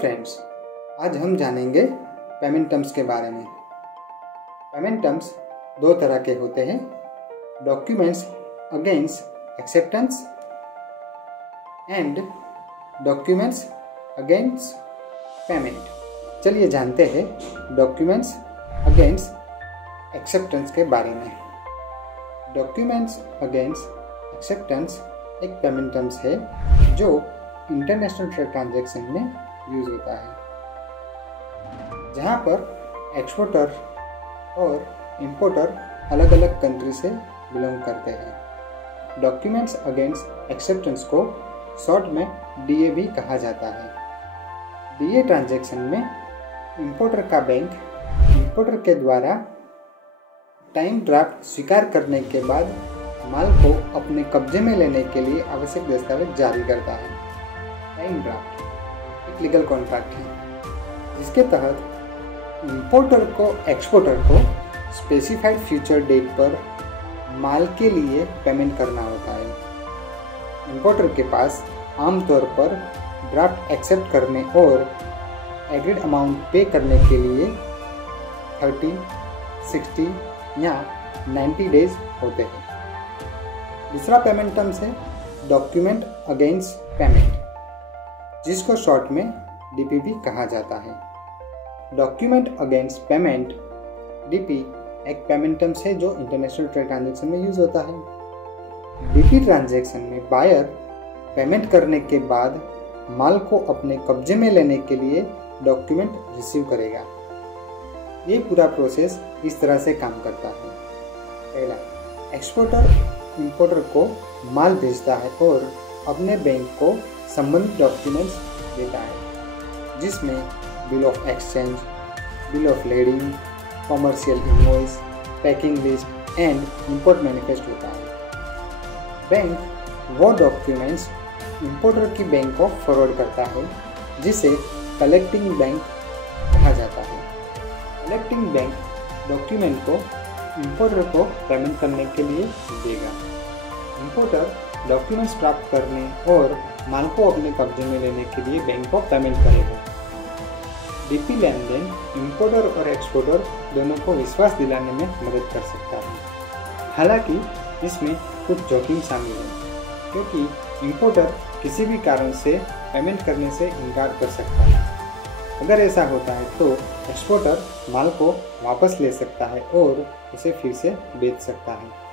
Friends, आज हम जानेंगे पेमेंट टर्म्स के बारे में। पेमेंट टर्म्स दो तरह के होते हैं, documents against acceptance and documents against payment. चलिए जानते हैं डॉक्यूमेंट्स अगेंस्ट एक्सेप्टेंस के बारे में। डॉक्यूमेंट्स अगेंस्ट एक्सेप्टेंस एक पेमेंट टर्म्स है जो इंटरनेशनल ट्रेड ट्रांजैक्शन में यूज होता है, जहां पर एक्सपोर्टर और इंपोर्टर अलग अलग कंट्री से बिलोंग करते हैं। डॉक्यूमेंट्स अगेंस्ट एक्सेप्टेंस को शॉर्ट में डीए भी कहा जाता है। डीए ट्रांजैक्शन में इंपोर्टर का बैंक इंपोर्टर के द्वारा टाइम ड्राफ्ट स्वीकार करने के बाद माल को अपने कब्जे में लेने के लिए आवश्यक दस्तावेज जारी करता है। टाइम ड्राफ्ट एक लीगल कॉन्ट्रैक्ट है जिसके तहत इंपोर्टर को एक्सपोर्टर को स्पेसिफाइड फ्यूचर डेट पर माल के लिए पेमेंट करना होता है। इंपोर्टर के पास आमतौर पर ड्राफ्ट एक्सेप्ट करने और एग्रीड अमाउंट पे करने के लिए 30, 60 या 90 डेज होते हैं। दूसरा पेमेंट टर्म्स है डॉक्यूमेंट अगेंस्ट पेमेंट, जिसको शॉर्ट में डीपीपी कहा जाता है। डॉक्यूमेंट अगेंस्ट पेमेंट डीपी एक पेमेंट टर्म्स है जो इंटरनेशनल ट्रेड ट्रांजैक्शन में यूज होता है। डीपी ट्रांजैक्शन में बायर पेमेंट करने के बाद माल को अपने कब्जे में लेने के लिए डॉक्यूमेंट रिसीव करेगा। ये पूरा प्रोसेस इस तरह से काम करता है। पहला, एक्सपोर्टर इंपोर्टर को माल भेजता है और अपने बैंक को संबंधित डॉक्यूमेंट्स देता है, जिसमें bill of exchange, bill of lading, commercial invoice, packing list and import manifest होता है। बैंक वो डॉक्यूमेंट्स इंपोर्टर की बैंक को फॉरवर्ड करता है, जिसे कलेक्टिंग बैंक कहा जाता है। कलेक्टिंग बैंक डॉक्यूमेंट को इंपोर्टर को पेमेंट करने के लिए देगा। इंपोर्टर डॉक्यूमेंट्स प्राप्त करने और माल को अपने कब्जे में लेने के लिए बैंक को पेमेंट करेगा। डीपी लेन देन इंपोर्टर और एक्सपोर्टर दोनों को विश्वास दिलाने में मदद कर सकता है। हालांकि इसमें कुछ जोखिम शामिल है, क्योंकि इंपोर्टर किसी भी कारण से पेमेंट करने से इनकार कर सकता है। अगर ऐसा होता है तो एक्सपोर्टर माल को वापस ले सकता है और उसे फिर से बेच सकता है।